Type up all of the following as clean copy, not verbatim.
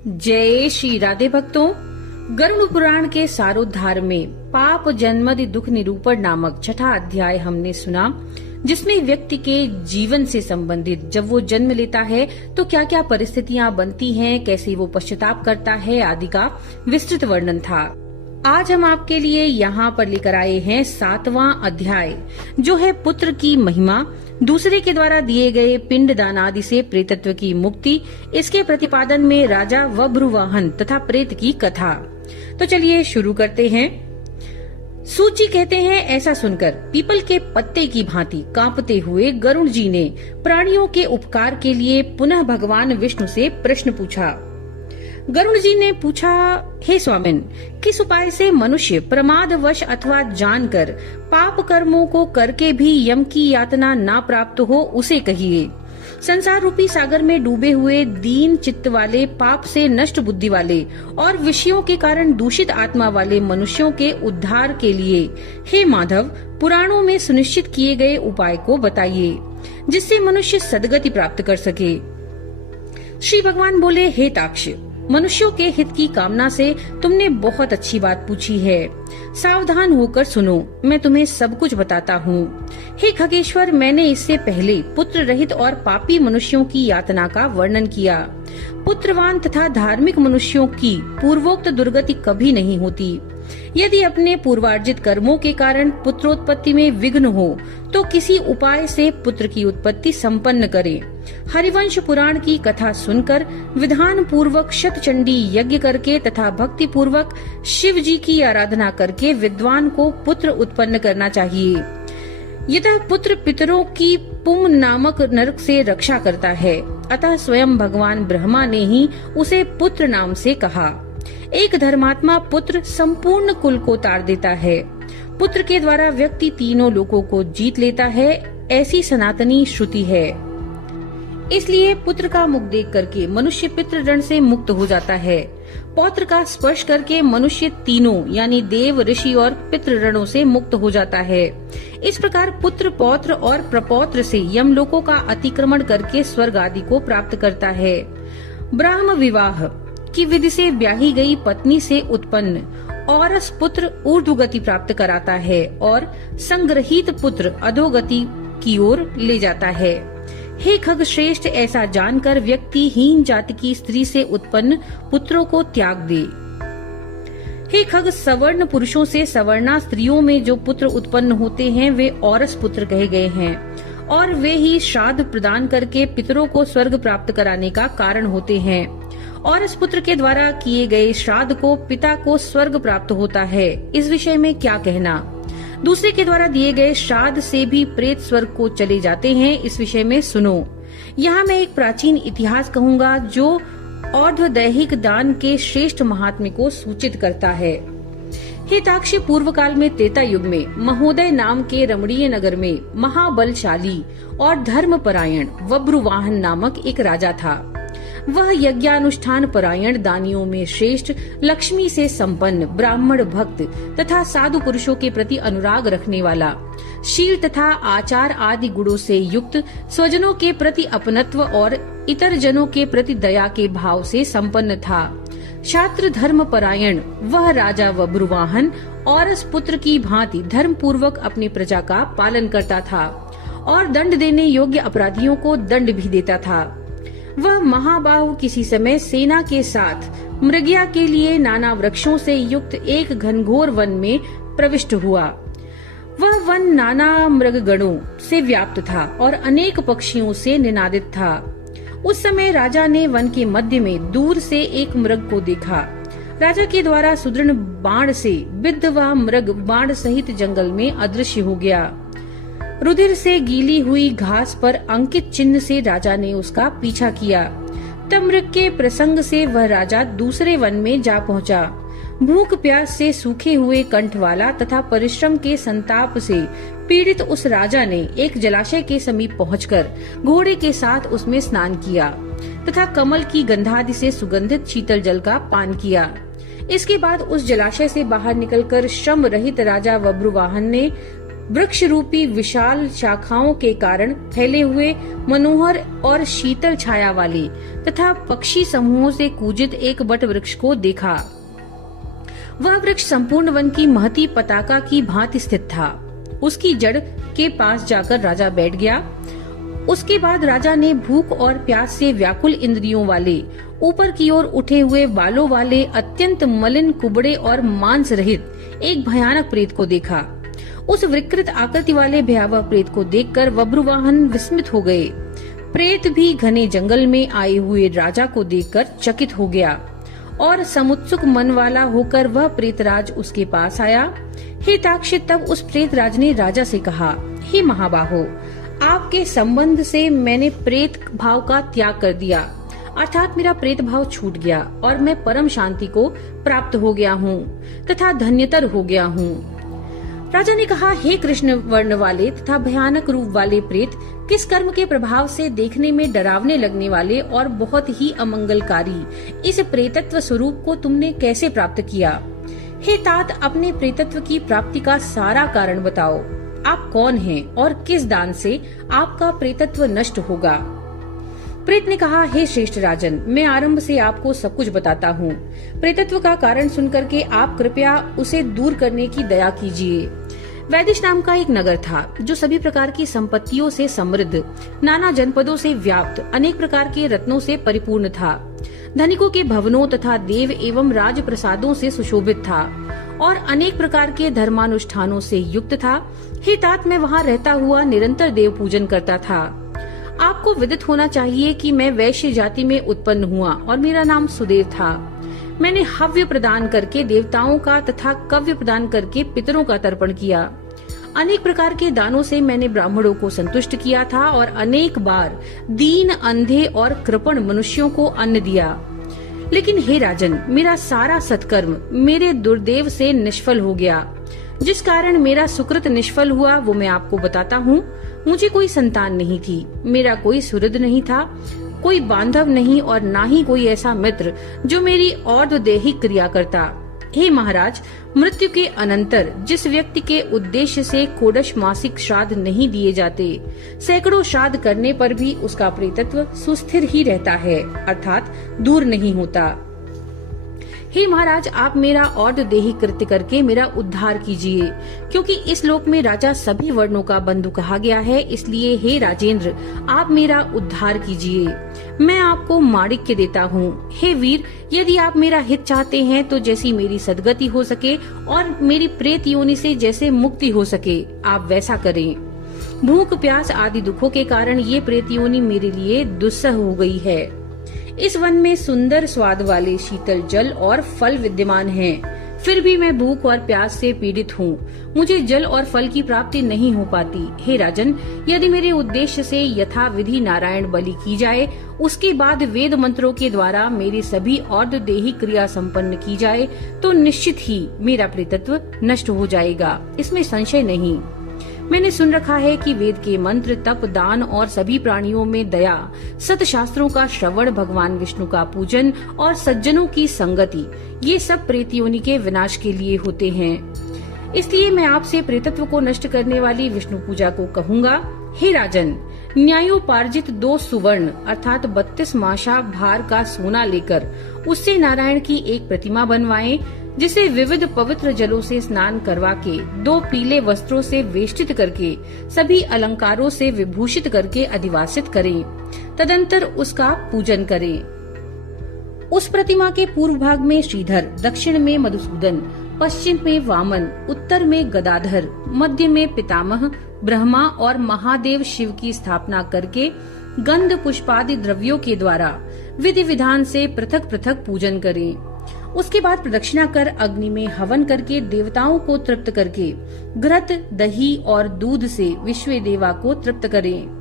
जय श्री राधे भक्तों। गरुड़ पुराण के सारोद्धार में पाप जन्मदि दुख निरूपण नामक छठा अध्याय हमने सुना, जिसमें व्यक्ति के जीवन से संबंधित जब वो जन्म लेता है तो क्या क्या परिस्थितियां बनती हैं, कैसे वो पश्चाताप करता है आदि का विस्तृत वर्णन था। आज हम आपके लिए यहाँ पर लेकर आए हैं 7वां अध्याय, जो है पुत्र की महिमा, दूसरे के द्वारा दिए गए पिंड दान आदि से प्रेतत्व की मुक्ति, इसके प्रतिपादन में राजा वभ्रुवाहन तथा प्रेत की कथा। तो चलिए शुरू करते हैं। सूत जी कहते हैं, ऐसा सुनकर पीपल के पत्ते की भांति कांपते हुए गरुड़ जी ने प्राणियों के उपकार के लिए पुनः भगवान विष्णु से प्रश्न पूछा। गरुड़ जी ने पूछा, हे स्वामिन, किस उपाय से मनुष्य प्रमादवश अथवा जानकर पाप कर्मों को करके भी यम की यातना ना प्राप्त हो, उसे कहिए। संसार रूपी सागर में डूबे हुए दीन चित्त वाले, पाप से नष्ट बुद्धि वाले और विषयों के कारण दूषित आत्मा वाले मनुष्यों के उद्धार के लिए हे माधव, पुराणों में सुनिश्चित किए गए उपाय को बताइए, जिससे मनुष्य सद्गति प्राप्त कर सके। श्री भगवान बोले, हे ताक्ष, मनुष्यों के हित की कामना से तुमने बहुत अच्छी बात पूछी है। सावधान होकर सुनो, मैं तुम्हें सब कुछ बताता हूँ। हे खगेश्वर, मैंने इससे पहले पुत्र रहित और पापी मनुष्यों की यातना का वर्णन किया। पुत्रवान तथा धार्मिक मनुष्यों की पूर्वोक्त दुर्गति कभी नहीं होती। यदि अपने पूर्वार्जित कर्मों के कारण पुत्रोत्पत्ति में विघ्न हो तो किसी उपाय से पुत्र की उत्पत्ति संपन्न करें। हरिवंश पुराण की कथा सुनकर विधान पूर्वक शतचंडी यज्ञ करके तथा भक्ति पूर्वक शिव जी की आराधना करके विद्वान को पुत्र उत्पन्न करना चाहिए। यह पुत्र पितरों की पुम नामक नरक से रक्षा करता है, अतः स्वयं भगवान ब्रह्मा ने ही उसे पुत्र नाम से कहा। एक धर्मात्मा पुत्र संपूर्ण कुल को तार देता है। पुत्र के द्वारा व्यक्ति तीनों लोकों को जीत लेता है, ऐसी सनातनी श्रुति है। इसलिए पुत्र का मुख देख करके मनुष्य पितृ ऋण से मुक्त हो जाता है। पौत्र का स्पर्श करके मनुष्य तीनों यानी देव, ऋषि और पितृ ऋणों से मुक्त हो जाता है। इस प्रकार पुत्र, पौत्र और प्रपौत्र से यमलोकों का अतिक्रमण करके स्वर्ग आदि को प्राप्त करता है। ब्राह्म विवाह की विधि से ब्याही गई पत्नी से उत्पन्न औरस पुत्र ऊर्ध्वगति प्राप्त कराता है और संग्रहित पुत्र अधोगति की ओर ले जाता है। हे खग श्रेष्ठ, ऐसा जानकर व्यक्ति हीन जाति की स्त्री से उत्पन्न पुत्रों को त्याग दे। हे खग, सवर्ण पुरुषों से सवर्णा स्त्रियों में जो पुत्र उत्पन्न होते हैं वे औरस पुत्र कहे गए हैं और वे ही श्राद्ध प्रदान करके पितरों को स्वर्ग प्राप्त कराने का कारण होते हैं। और इस पुत्र के द्वारा किए गए श्राद्ध को पिता को स्वर्ग प्राप्त होता है। इस विषय में क्या कहना? दूसरे के द्वारा दिए गए श्राद्ध से भी प्रेत स्वर्ग को चले जाते हैं, इस विषय में सुनो। यहाँ मैं एक प्राचीन इतिहास कहूँगा जो और्ध्वदैहिक दान के श्रेष्ठ महात्म्य को सूचित करता है। हे ताक्ष, पूर्व काल में त्रेता युग में महोदय नाम के रमणीय नगर में महाबलशाली और धर्मपरायण वभ्रुवाहन नामक एक राजा था। वह यज्ञानुष्ठान परायण, दानियों में श्रेष्ठ, लक्ष्मी से संपन्न, ब्राह्मण भक्त तथा साधु पुरुषों के प्रति अनुराग रखने वाला, शील तथा आचार आदि गुणों से युक्त, स्वजनों के प्रति अपनत्व और इतर जनों के प्रति दया के भाव से संपन्न था। छात्र धर्म परायण वह राजा वभ्रुवाहन औरस पुत्र की भांति धर्म पूर्वक अपनी प्रजा का पालन करता था और दंड देने योग्य अपराधियों को दंड भी देता था। वह महाबाहु किसी समय सेना के साथ मृगया के लिए नाना वृक्षों से युक्त एक घनघोर वन में प्रविष्ट हुआ। वह वन नाना मृगगणों से व्याप्त था और अनेक पक्षियों से निनादित था। उस समय राजा ने वन के मध्य में दूर से एक मृग को देखा। राजा के द्वारा सुदृढ़ बाण से बिद्ध वह मृग बाण सहित जंगल में अदृश्य हो गया। रुधिर से गीली हुई घास पर अंकित चिन्ह से राजा ने उसका पीछा किया। तब मृग के प्रसंग से वह राजा दूसरे वन में जा पहुंचा। भूख प्यास से सूखे हुए कंठ वाला तथा परिश्रम के संताप से पीड़ित उस राजा ने एक जलाशय के समीप पहुंचकर घोड़े के साथ उसमें स्नान किया तथा कमल की गंधादि से सुगंधित शीतल जल का पान किया। इसके बाद उस जलाशय से बाहर निकलकर श्रम रहित राजा वभ्रुवाहन ने वृक्ष रूपी विशाल शाखाओं के कारण फैले हुए मनोहर और शीतल छाया वाले तथा पक्षी समूहों से कूजित एक बट वृक्ष को देखा। वह वृक्ष संपूर्ण वन की महती पताका की भांति स्थित था। उसकी जड़ के पास जाकर राजा बैठ गया। उसके बाद राजा ने भूख और प्यास से व्याकुल इंद्रियों वाले, ऊपर की ओर उठे हुए बालों वाले, अत्यंत मलिन, कुबड़े और मांस रहित एक भयानक प्रेत को देखा। उस विकृत आकृति वाले भयावह प्रेत को देखकर बब्रुवाहन विस्मित हो गए। प्रेत भी घने जंगल में आए हुए राजा को देखकर चकित हो गया और समुत्सुक मन वाला होकर वह प्रेतराज उसके पास आया। हे ताक्षित, तब उस प्रेतराज ने राजा से कहा, हे महाबाहो, आपके संबंध से मैंने प्रेत भाव का त्याग कर दिया, अर्थात मेरा प्रेत भाव छूट गया और मैं परम शांति को प्राप्त हो गया हूँ तथा धन्यतर हो गया हूँ। राजा ने कहा, हे कृष्ण वर्ण वाले तथा भयानक रूप वाले प्रेत, किस कर्म के प्रभाव से देखने में डरावने लगने वाले और बहुत ही अमंगलकारी इस प्रेतत्व स्वरूप को तुमने कैसे प्राप्त किया? हे तात, अपने प्रेतत्व की प्राप्ति का सारा कारण बताओ। आप कौन हैं और किस दान से आपका प्रेतत्व नष्ट होगा? प्रेत ने कहा, हे श्रेष्ठ राजन, मैं आरंभ से आपको सब कुछ बताता हूँ। प्रेतत्व का कारण सुनकर के आप कृपया उसे दूर करने की दया कीजिए। वैदिश नाम का एक नगर था जो सभी प्रकार की संपत्तियों से समृद्ध, नाना जनपदों से व्याप्त, अनेक प्रकार के रत्नों से परिपूर्ण था। धनिकों के भवनों तथा देव एवं राज प्रसादों से सुशोभित था और अनेक प्रकार के धर्मानुष्ठानों से युक्त था। हे तात, मैं वहाँ रहता हुआ निरंतर देव पूजन करता था। आपको विदित होना चाहिए कि मैं वैश्य जाति में उत्पन्न हुआ और मेरा नाम सुदेव था। मैंने हव्य प्रदान करके देवताओं का तथा कव्य प्रदान करके पितरों का तर्पण किया। अनेक प्रकार के दानों से मैंने ब्राह्मणों को संतुष्ट किया था और अनेक बार दीन, अंधे और कृपण मनुष्यों को अन्न दिया। लेकिन हे राजन, मेरा सारा सत्कर्म मेरे दुर्देव से निष्फल हो गया। जिस कारण मेरा सुकृत निष्फल हुआ वो मैं आपको बताता हूँ। मुझे कोई संतान नहीं थी, मेरा कोई सुहृद नहीं था, कोई बांधव नहीं और ना ही कोई ऐसा मित्र जो मेरी और्ध्वदेहिक क्रिया करता। हे महाराज, मृत्यु के अनंतर जिस व्यक्ति के उद्देश्य से षोडश मासिक श्राद्ध नहीं दिए जाते, सैकड़ों श्राद्ध करने पर भी उसका प्रेतत्व सुस्थिर ही रहता है, अर्थात दूर नहीं होता। हे महाराज, आप मेरा और्ध्वदेही कृत्य करके मेरा उद्धार कीजिए, क्योंकि इस लोक में राजा सभी वर्णों का बंधु कहा गया है। इसलिए हे राजेंद्र, आप मेरा उद्धार कीजिए। मैं आपको माणिक्य देता हूँ। हे वीर, यदि आप मेरा हित चाहते हैं तो जैसी मेरी सद्गति हो सके और मेरी प्रेत योनि से जैसे मुक्ति हो सके, आप वैसा करें। भूख, प्यास आदि दुखों के कारण ये प्रेत योनि मेरे लिए दुस्सह हो गई है। इस वन में सुंदर स्वाद वाले शीतल जल और फल विद्यमान हैं। फिर भी मैं भूख और प्यास से पीड़ित हूँ। मुझे जल और फल की प्राप्ति नहीं हो पाती। हे राजन, यदि मेरे उद्देश्य से यथा विधि नारायण बलि की जाए, उसके बाद वेद मंत्रों के द्वारा मेरी सभी और्ध्वदेही क्रिया संपन्न की जाए, तो निश्चित ही मेरा प्रेतत्व नष्ट हो जाएगा, इसमें संशय नहीं। मैंने सुन रखा है कि वेद के मंत्र, तप, दान और सभी प्राणियों में दया, सत शास्त्रों का श्रवण, भगवान विष्णु का पूजन और सज्जनों की संगति, ये सब प्रेत योनि के विनाश के लिए होते हैं। इसलिए मैं आपसे प्रेतत्व को नष्ट करने वाली विष्णु पूजा को कहूँगा। हे राजन, न्यायोपार्जित 2 सुवर्ण अर्थात 32 माशा भार का सोना लेकर उससे नारायण की एक प्रतिमा बनवाएं, जिसे विविध पवित्र जलों से स्नान करवा के 2 पीले वस्त्रों से वेष्टित करके सभी अलंकारों से विभूषित करके अधिवासित करें। तदंतर उसका पूजन करें। उस प्रतिमा के पूर्व भाग में श्रीधर, दक्षिण में मधुसूदन, पश्चिम में वामन, उत्तर में गदाधर, मध्य में पितामह, ब्रह्मा और महादेव शिव की स्थापना करके गंध पुष्पादि द्रव्यों के द्वारा विधि विधान से पृथक पृथक पूजन करें। उसके बाद प्रदक्षिणा कर अग्नि में हवन करके देवताओं को तृप्त करके घृत, दही और दूध से विश्व देवा को तृप्त करें।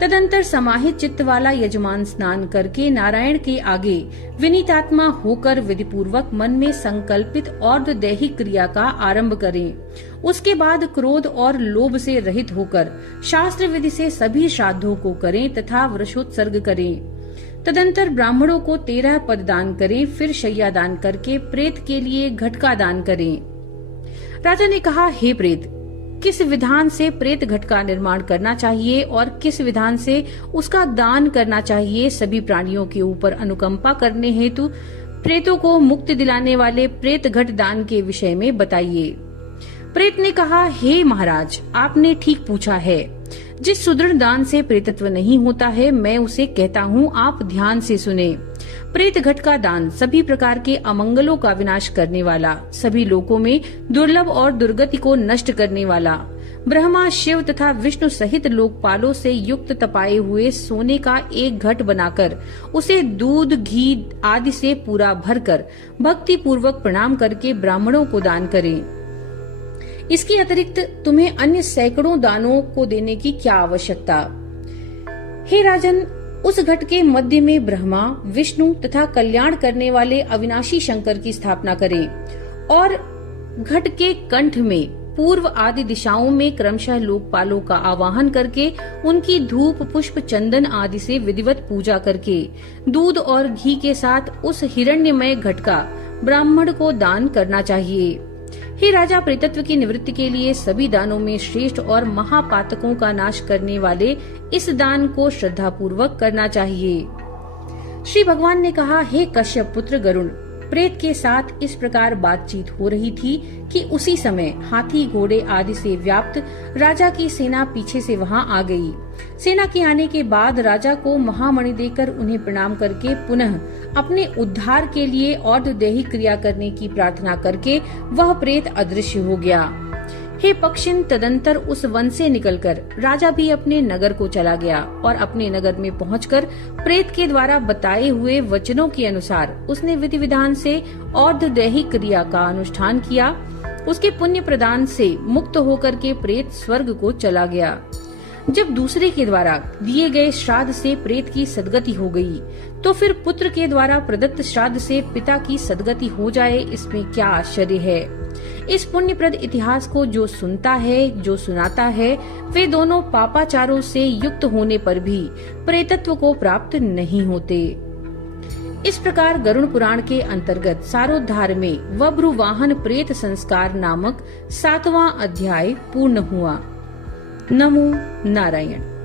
तदंतर समाहित चित्त वाला यजमान स्नान करके नारायण के आगे विनीतात्मा होकर विधि पूर्वक मन में संकल्पित और्ध्वदेहिक क्रिया का आरंभ करें। उसके बाद क्रोध और लोभ से रहित होकर शास्त्र विधि से सभी श्राद्धों को करें तथा वृषोत्सर्ग करें। तदंतर ब्राह्मणों को 13 पद दान करें, फिर शैया दान करके प्रेत के लिए घटका दान करें। राजा ने कहा, हे प्रेत, किस विधान से प्रेत घट का निर्माण करना चाहिए और किस विधान से उसका दान करना चाहिए, सभी प्राणियों के ऊपर अनुकंपा करने हेतु प्रेतों को मुक्ति दिलाने वाले प्रेत घट दान के विषय में बताइए। प्रेत ने कहा, हे महाराज, आपने ठीक पूछा है। जिस सुदृढ़ दान से प्रेतत्व नहीं होता है, मैं उसे कहता हूँ, आप ध्यान से सुने। प्रेत घट का दान सभी प्रकार के अमंगलों का विनाश करने वाला, सभी लोकों में दुर्लभ और दुर्गति को नष्ट करने वाला, ब्रह्मा, शिव तथा विष्णु सहित लोकपालों से युक्त तपाए हुए सोने का एक घट बनाकर उसे दूध, घी आदि से पूरा भरकर भक्ति पूर्वक प्रणाम करके ब्राह्मणों को दान करें। इसके अतिरिक्त तुम्हें अन्य सैकड़ों दानों को देने की क्या आवश्यकता? हे राजन, उस घट के मध्य में ब्रह्मा, विष्णु तथा कल्याण करने वाले अविनाशी शंकर की स्थापना करें और घट के कंठ में पूर्व आदि दिशाओं में क्रमशः लोकपालों का आवाहन करके उनकी धूप, पुष्प, चंदन आदि से विधिवत पूजा करके दूध और घी के साथ उस हिरण्यमय घट का ब्राह्मण को दान करना चाहिए। हे राजा, प्रेतत्व की निवृत्ति के लिए सभी दानों में श्रेष्ठ और महापातकों का नाश करने वाले इस दान को श्रद्धा पूर्वक करना चाहिए। श्री भगवान ने कहा, हे कश्यप पुत्र गरुण, प्रेत के साथ इस प्रकार बातचीत हो रही थी कि उसी समय हाथी, घोड़े आदि से व्याप्त राजा की सेना पीछे से वहां आ गई। सेना के आने के बाद राजा को महामणि देकर उन्हें प्रणाम करके पुनः अपने उद्धार के लिए और दैहिक क्रिया करने की प्रार्थना करके वह प्रेत अदृश्य हो गया। हे पक्षिन, तदंतर उस वन से निकलकर राजा भी अपने नगर को चला गया और अपने नगर में पहुंचकर प्रेत के द्वारा बताए हुए वचनों के अनुसार उसने विधि विधान से और दैहिक क्रिया का अनुष्ठान किया। उसके पुण्य प्रदान से मुक्त होकर के प्रेत स्वर्ग को चला गया। जब दूसरे के द्वारा दिए गए श्राद्ध से प्रेत की सदगति हो गई, तो फिर पुत्र के द्वारा प्रदत्त श्राद्ध से पिता की सदगति हो जाए, इसमें क्या आश्चर्य है। इस पुण्यप्रद इतिहास को जो सुनता है, जो सुनाता है, वे दोनों पापाचारों से युक्त होने पर भी प्रेतत्व को प्राप्त नहीं होते। इस प्रकार गरुड़ पुराण के अंतर्गत सारोद्धार में वभ्रुवाहन प्रेत संस्कार नामक 7वां अध्याय पूर्ण हुआ। नमो नारायण।